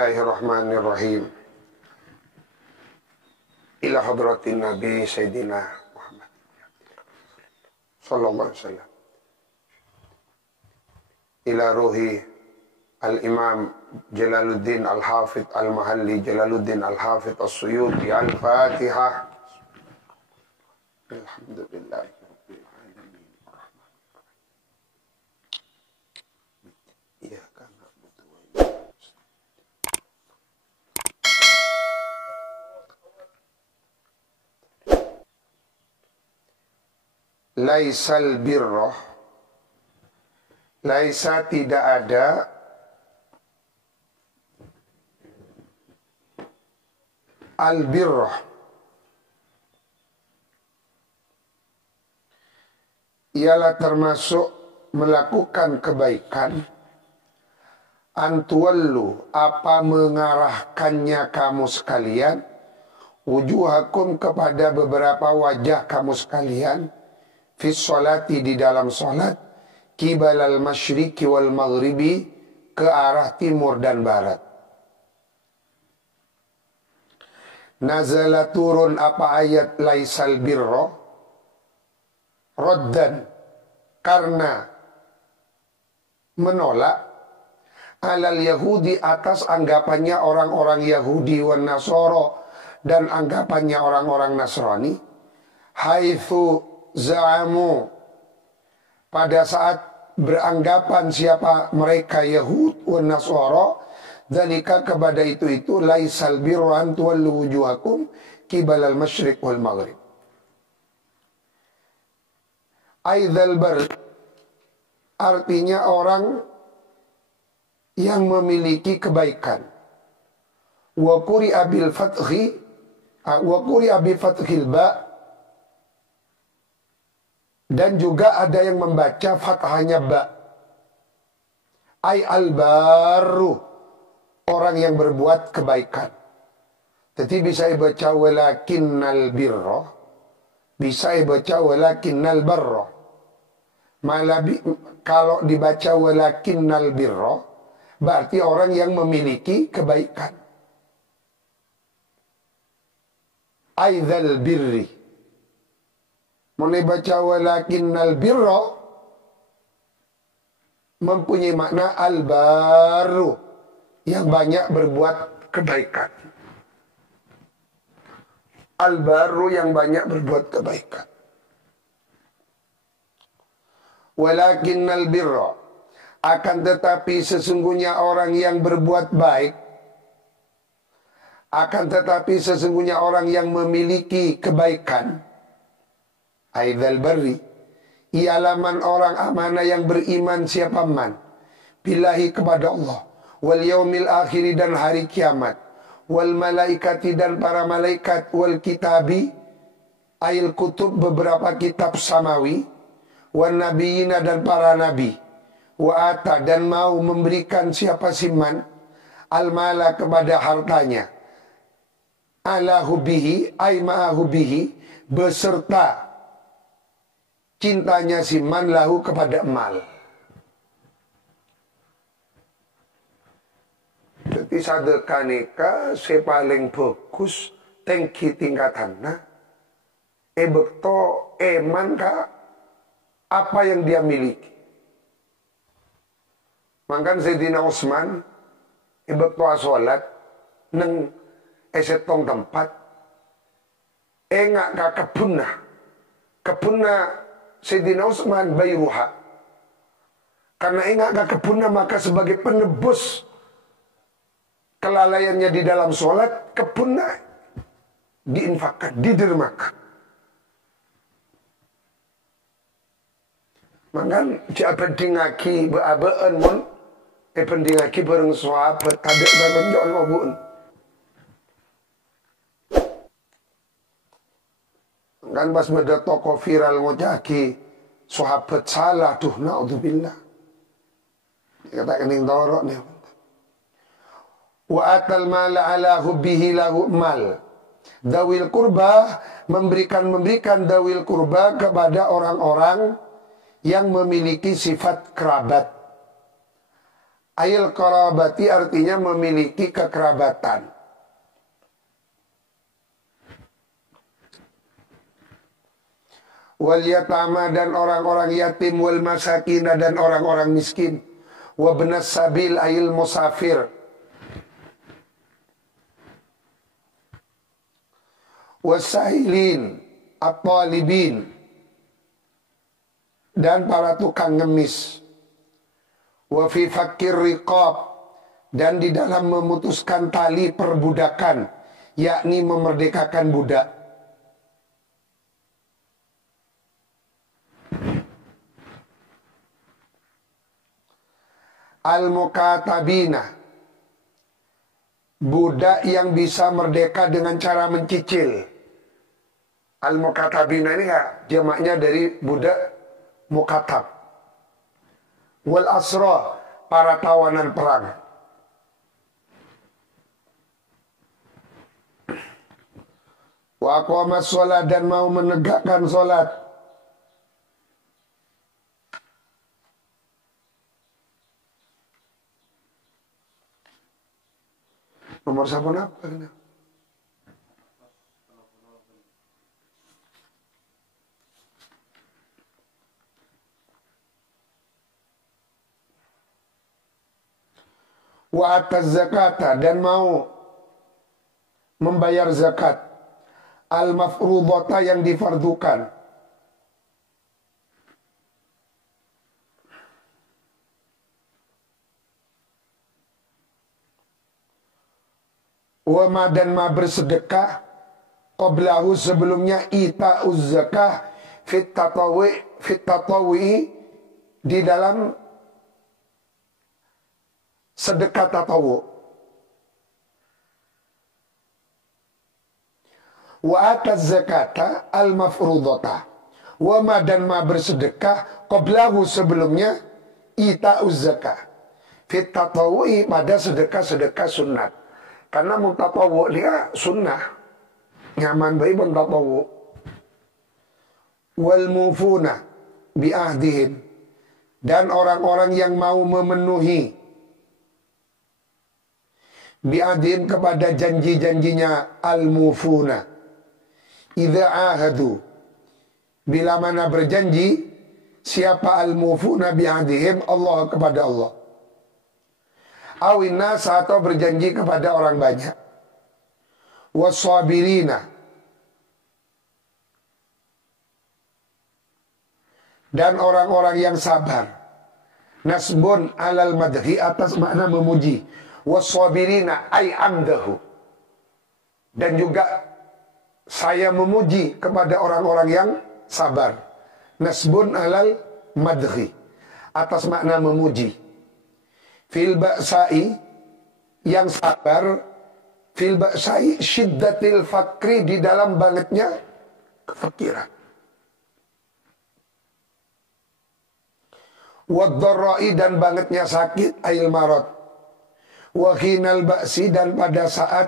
Bismillahirrahmanirrahim. Ila hadratin Nabi Sayyidina Muhammad sallallahu alaihi wasallam. Ila ruhi Al-Imam Jalaluddin Al-Hafidh Al-Mahalli Jalaluddin Al-Hafidh As-Suyuti Al-Fatihah. Alhamdulillah. Laisal birroh, laisa tidak ada al birroh, ialah termasuk melakukan kebaikan. Antuallu, apa mengarahkannya kamu sekalian, wujuhakum kepada beberapa wajah kamu sekalian, fis sholati di dalam sholat, kibalal masyriqi wal maghribi, ke arah timur dan barat. Nazala turun apa ayat laisal birro, roddan, karena menolak, alal Yahudi, atas anggapannya orang-orang Yahudi wan Nasoro, dan anggapannya orang-orang Nasrani, haitsu za'amu, pada saat beranggapan siapa mereka Yahud wa Nasara, dzalika kepada itu laisal birru an tuwallu wujuhakum qibalal masyriq wal maghrib. Aidzal bar, artinya orang yang memiliki kebaikan. Wa quri'a bil fathi, wa quri'a bi fathil ba, dan juga ada yang membaca fathahnya ba. Ay al-barru, orang yang berbuat kebaikan. Jadi bisa dibaca walakinnal birra, bisa dibaca walakinnal barra. Kalau dibaca walakinnal birra, berarti orang yang memiliki kebaikan. Aidzal birri, mulai baca walakinnal birra mempunyai makna al-barru, yang banyak berbuat kebaikan. Al-barru, yang banyak berbuat kebaikan. Walakinnal birra, akan tetapi sesungguhnya orang yang berbuat baik, akan tetapi sesungguhnya orang yang memiliki kebaikan, aidzal barri, ialah man orang amanah yang beriman siapa man, billahi kepada Allah, wal yaumil akhiri dan hari kiamat, wal malaikati dan para malaikat, wal kitabi, ail kutub beberapa kitab samawi, wan nabiyina dan para nabi, wa ata dan mau memberikan siapa siman, al mala kepada hartanya, ala hubbihi ay ma'a hubbihi, beserta cintanya si man lahu kepada mal. Jadi sedekah nikah paling bagus tinggi tingkatannya. Bekto eman ka apa yang dia miliki. Mangkan Sayyidina Utsman bekto asolat neng esetong tempat engak ka kebunna Sayyidina Utsman bayruha, karena ingat gak kebunna, maka sebagai penebus kelalaiannya di dalam sholat, kebunna diinfakkan, didermakan. Maka jabat dingaki beabaan mun pendingaki bareng sahabat kadek bangun jon obun. Kan pas beda toko viral ngojaki sahabat salah, duh naudzubillah. Kata kening dorok nih. Wa atal mala ala hubbihi lahu mal. Dawil kurba, memberikan dawil kurba kepada orang-orang yang memiliki sifat kerabat. Ail qarabati artinya memiliki kekerabatan. Wal yatama dan orang-orang yatim, wal masakin dan orang-orang miskin, wa benas sabil ail musafir, wasailin at-talibin dan para tukang ngemis, wa fi fakir riqab dan di dalam memutuskan tali perbudakan, yakni memerdekakan budak. Al-mukatabina, budak yang bisa merdeka dengan cara mencicil. Al-mukatabina ini jamaknya dari budak mukatab. Wal asra, para tawanan perang. Wa aqamas sholat dan mau menegakkan sholat. Nomor sabun apa ini? Wa ataz zakata dan mau membayar zakat. Al-mafrudhata yang difardukan. Wa dan ma bersedekah qablahu sebelumnya ita'uz zakah fit tatawwi di dalam sedekah tatawu. Wa ataz zakata al mafrudhata. Wa ma dan ma bersedekah qablahu sebelumnya ita'uz zakah fit tatawwi pada sedekah-sedekah sunat. Karena mutatawwu dia sunnah. Nyaman baik pun tatawwu. Wal mufuna bi'ahdihim dan orang-orang yang mau memenuhi bi'ahdihim kepada janji-janjinya. Al-mufuna idza ahadu, bila mana berjanji. Siapa al-mufuna bi'ahdihim? Allah, kepada Allah. Awinnas, atau berjanji kepada orang banyak. Wasabirina dan orang-orang yang sabar. Nasbun alal madhi, atas makna memuji. Wasabirina ay amdahu, dan juga saya memuji kepada orang-orang yang sabar. Nasbun alal madhi, atas makna memuji. Fil ba'sa'i, yang sabar. Fil ba'sa'i syiddatil fakri, di dalam bangetnya kefakiran. Waddarra'i, dan bangetnya sakit. Ail marad. Wahinal ba'si, dan pada saat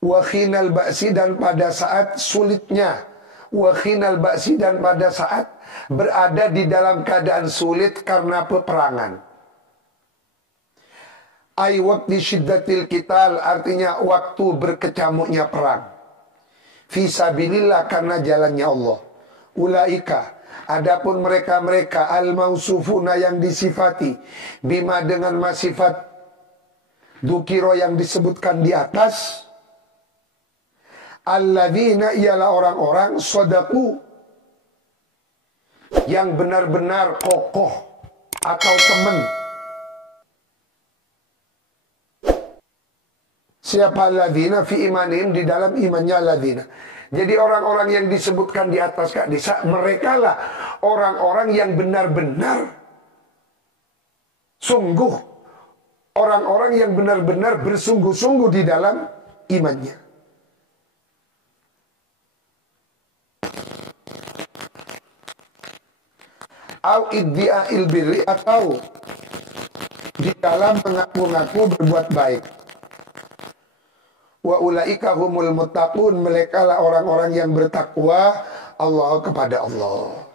wahinal ba'si, dan pada saat sulitnya. Wahinal ba'si, dan pada saat berada di dalam keadaan sulit karena peperangan. Ay waqti syiddatil qital, artinya waktu berkecamuknya perang. Fisabilillah, karena jalannya Allah. Ulaika, adapun mereka-mereka al-mausufuna, yang disifati bima dengan masifat dukiro yang disebutkan di atas. Alladzina, ialah orang-orang sodaku, yang benar-benar kokoh atau teman. Siapa alladzina fi imanihim, di dalam imannya alladzina. Jadi orang-orang yang disebutkan di atas Kak Disa, mereka lah orang-orang yang benar-benar sungguh, orang-orang yang benar-benar bersungguh-sungguh di dalam imannya. Au iddia'il birri, atau di dalam mengaku-ngaku berbuat baik. Wa ulaika humul muttaqun, mereka lah orang-orang yang bertakwa Allah, kepada Allah.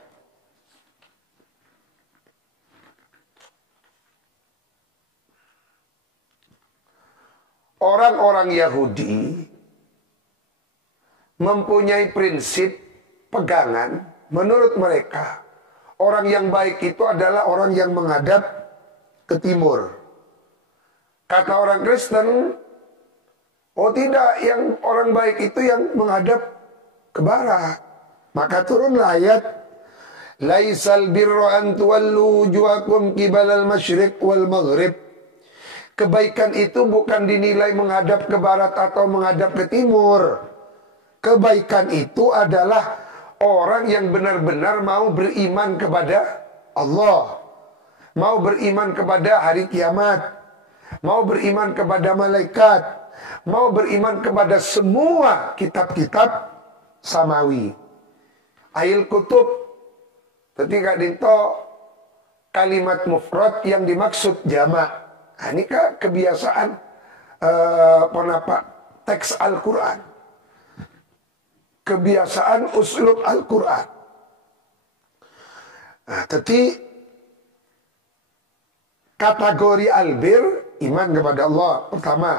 Orang-orang Yahudi mempunyai prinsip pegangan, menurut mereka orang yang baik itu adalah orang yang menghadap ke timur. Kata orang Kristen, oh tidak, yang orang baik itu yang menghadap ke barat. Maka turunlah ayat, laisal birra an tuwallu wujuhakum qibalal masyriq wal maghrib. Kebaikan itu bukan dinilai menghadap ke barat atau menghadap ke timur. Kebaikan itu adalah orang yang benar-benar mau beriman kepada Allah, mau beriman kepada hari kiamat, mau beriman kepada malaikat, mau beriman kepada semua kitab-kitab samawi. Ail kutub, ketika dinto kalimat mufrad yang dimaksud jamak. Nah, ini kan kebiasaan teks Al-Quran, kebiasaan uslub Al-Quran. Nah, tapi kategori albir, iman kepada Allah pertama,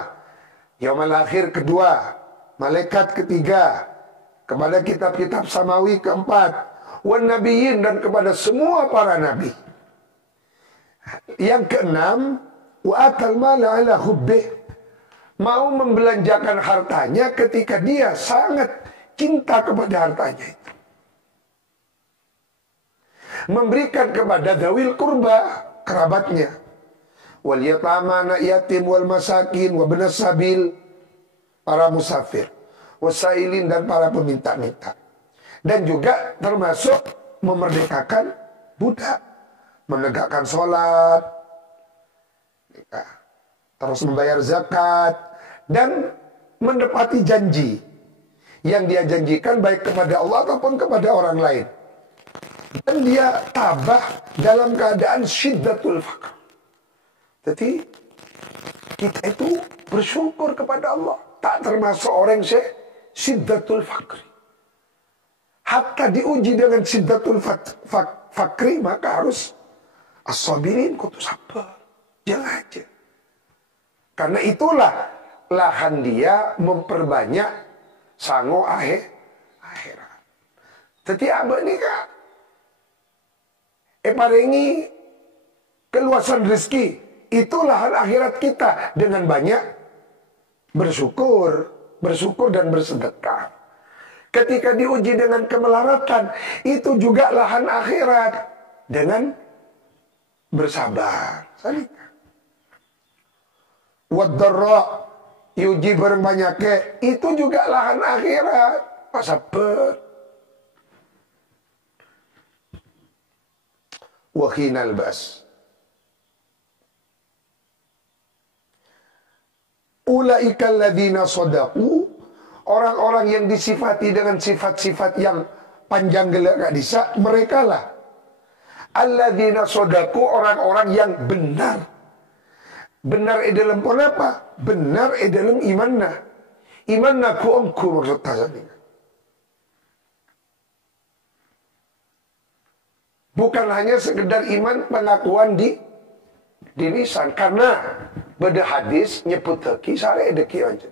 yaumul akhir kedua, malaikat ketiga, kepada kitab-kitab samawi keempat, wan nabiyyin, dan kepada semua para nabi. Yang keenam, wa atal mala ala hubbih, mau membelanjakan hartanya ketika dia sangat cinta kepada hartanya itu. Memberikan kepada dawil kurba, kerabatnya. Wal yatama, anak yatim, wal masakin, wa benas sabil, para musafir, wasailin, dan para peminta-minta. Dan juga termasuk memerdekakan budak, menegakkan sholat, terus membayar zakat, dan menepati janji yang dia janjikan baik kepada Allah ataupun kepada orang lain. Dan dia tabah dalam keadaan syiddatul faqr. Jadi kita itu bersyukur kepada Allah, tak termasuk orang syiddatul faqri. Hatta diuji dengan syiddatul faqri, maka harus as-sabirin, kutu sabar, jangan aja. Karena itulah lahan dia memperbanyak sango akhirat. Jadi abah ni kak, paringi keluasan rezeki, itu lahan akhirat kita dengan banyak bersyukur dan bersedekah. Ketika diuji dengan kemelaratan, itu juga lahan akhirat dengan bersabar. Waddarra, diuji bareng banyaknya, itu juga lahan akhirat, sabar. Wahinal bas, ulaikal ladzina shadaqu, orang-orang yang disifati dengan sifat-sifat yang panjang gelak gak bisa, mereka lah alladzina shadaqu, orang-orang yang benar. Benar dalam pun apa? Benar dalam imanna. Imanna ku maksud tasani. Bukan hanya sekedar iman pengakuan di lisan. Karena beda hadis nyebut lagi sare deki anjen.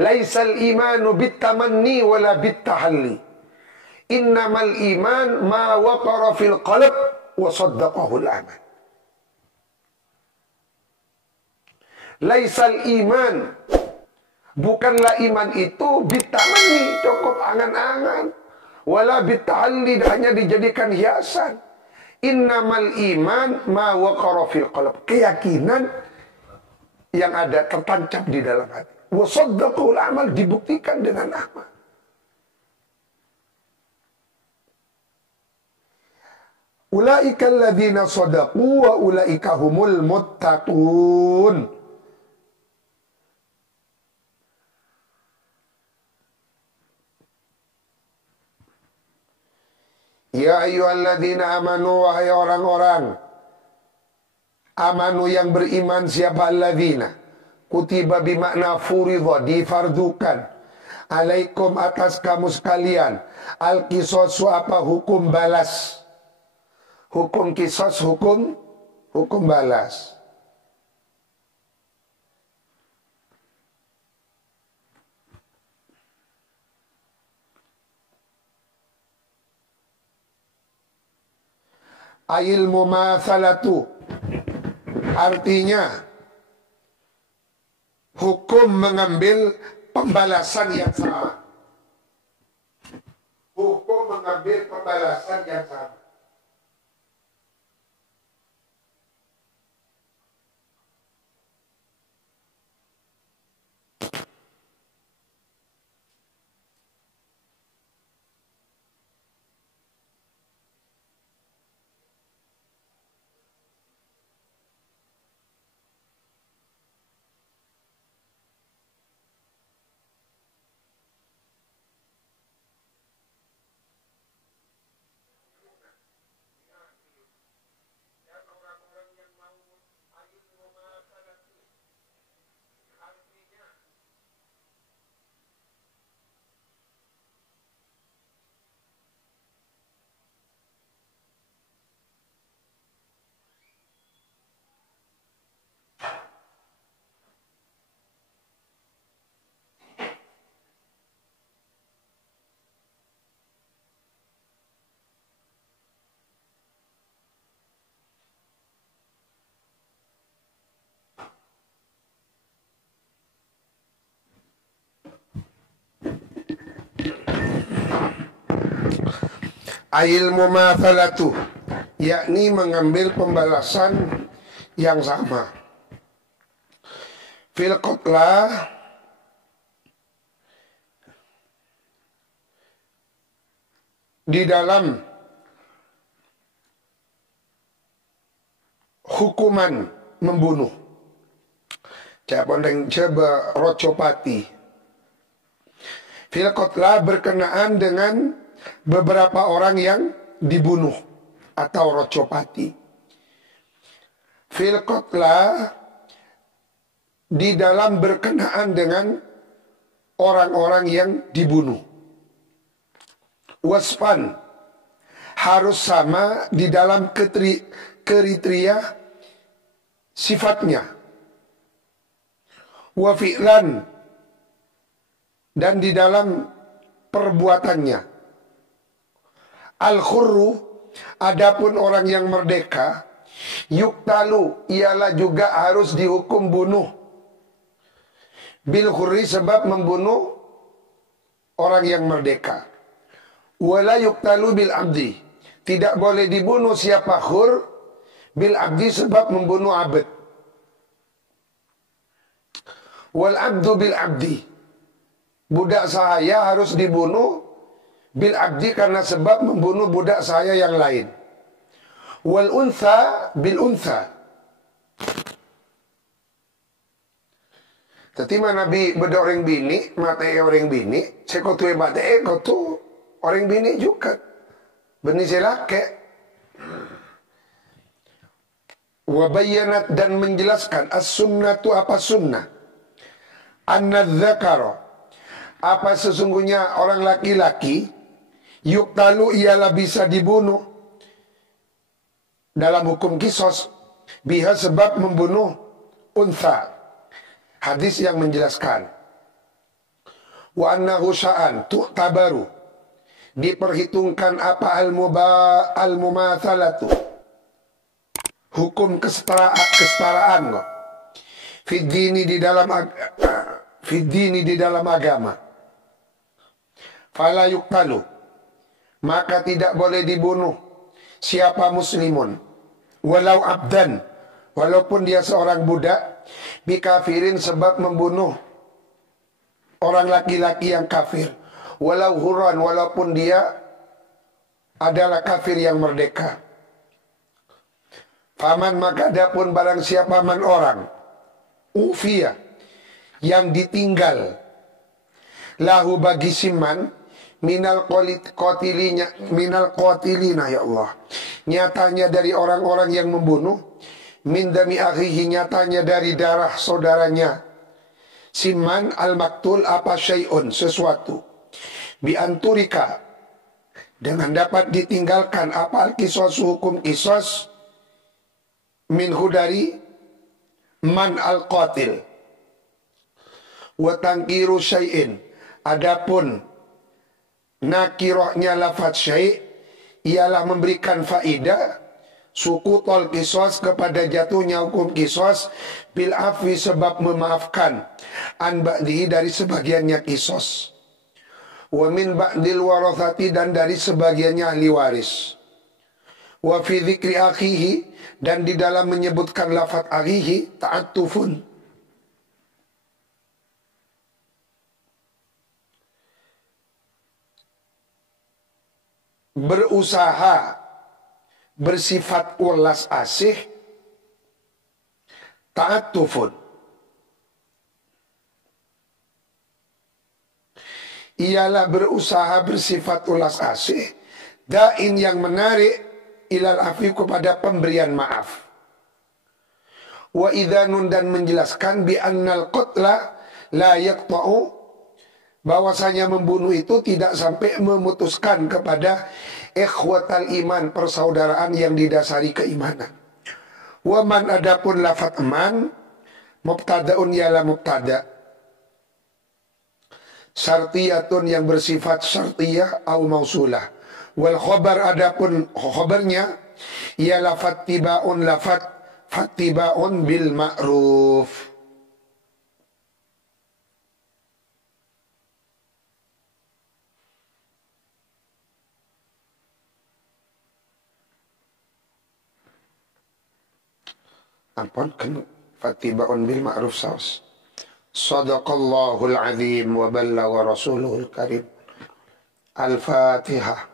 Laisal imanu bitamanni wala bitahalli. Innamal iman ma waqara fil qalb wa saddaqahu al-amal. Laisal iman, bukanlah iman itu bitamanni, cukup angan-angan, wala bitahalli, hanya dijadikan hiasan. Innamal iman ma waqara fil qalb, keyakinan yang ada tertancap di dalam hati. Wa saddaqul amal, dibuktikan dengan amal. Ulaika alladzina shadaqu wa ulaika humul muttaqun. Ya ayyuhalladzina amanu, wahai orang-orang amanu yang beriman, siapa alladzina? Kutiba bimakna furidha, difardukan, alaikum, atas kamu sekalian, al-qisasu, apa? Hukum balas. Hukum qisas, hukum balas. Ail mumatsalatu, artinya hukum mengambil pembalasan yang sama. Hukum mengambil pembalasan yang sama. Ail mumatsalatu, yakni mengambil pembalasan yang sama. Fil qatla, di dalam hukuman membunuh. Capondeng coba rocopati. Fil qatla berkenaan dengan beberapa orang yang dibunuh atau rocopati. Fil qatla, di dalam berkenaan dengan orang-orang yang dibunuh. Wasfan, harus sama di dalam kriteria sifatnya. Wa fi'lan, dan di dalam perbuatannya. Al-khurru, adapun orang yang merdeka, yuktalu, ialah juga harus dihukum bunuh. Bil khurri, sebab membunuh orang yang merdeka. Wala yuktalu bil abdi, tidak boleh dibunuh siapa khur bil abdi, sebab membunuh abd. Wal abdu bil abdi, budak sahaya harus dibunuh bil abdi karena sebab membunuh budak saya yang lain. Wal untha bil untha. Tatima Nabi beda orang bini, mate orang bini, sekotue mate kotu orang bini juga. Beni selake. Wa bayyanat, dan menjelaskan as-sunnatu, apa sunnah. An-nadzakara, apa sesungguhnya orang laki-laki, yuktalu, ialah bisa dibunuh dalam hukum kisos, biha, sebab membunuh untha. Hadis yang menjelaskan. Wa annahu sya'an tu'tabaru, diperhitungkan apa al-mumatsalatu, hukum kesetaraan fid dini, di dalam agama. Fala yuktalu, maka tidak boleh dibunuh siapa muslimun, walau abdan, walaupun dia seorang budak, bikafirin, sebab membunuh orang laki-laki yang kafir, walau huran, walaupun dia adalah kafir yang merdeka. Faman, maka adapun barang siapa man orang, ufiya, yang ditinggal, lahu bagi siman, minal qatilina, ya Allah, nyatanya dari orang-orang yang membunuh, min dami akhihi, nyatanya dari darah saudaranya, siman al-maktul, apa syai'un, sesuatu, bi anturika, dengan dapat ditinggalkan apa al-kisos, hukum kisos, minhu, dari man al-qatil. Wa tangkiru syai'in, adapun nakirohnya lafaz syai' ialah memberikan faidah, Sukutol kisos kepada jatuhnya hukum kisos bil afwi sebab memaafkan an ba'dihi dari sebagiannya kisos. Wa min ba'dil warathati dan dari sebagiannya ahli waris. Wa fi dzikri akhihi dan di dalam menyebutkan lafaz akhihi ta'attufun. Berusaha bersifat ulas asih, ta'attufun. Ialah berusaha bersifat ulas asih, da'in yang menarik ilal afi kepada pemberian maaf. Wa idhanun dan menjelaskan bi annal qatla la yaqta'u, bahwasanya membunuh itu tidak sampai memutuskan kepada ikhwatal iman, persaudaraan yang didasari keimanan. Wa man adapun lafat man mubtadaun ialah mubtada, syartiyatun yang bersifat syartiyah au mausulah. Wal khabar adapun khabarnya ialah fattibaun lafat fattibaun bil ma'ruf. Ampun kan fattibaun bil ma'ruf saus. Sadaqallahul azim wa ballagha rasuluhul karim. Al-Fatihah.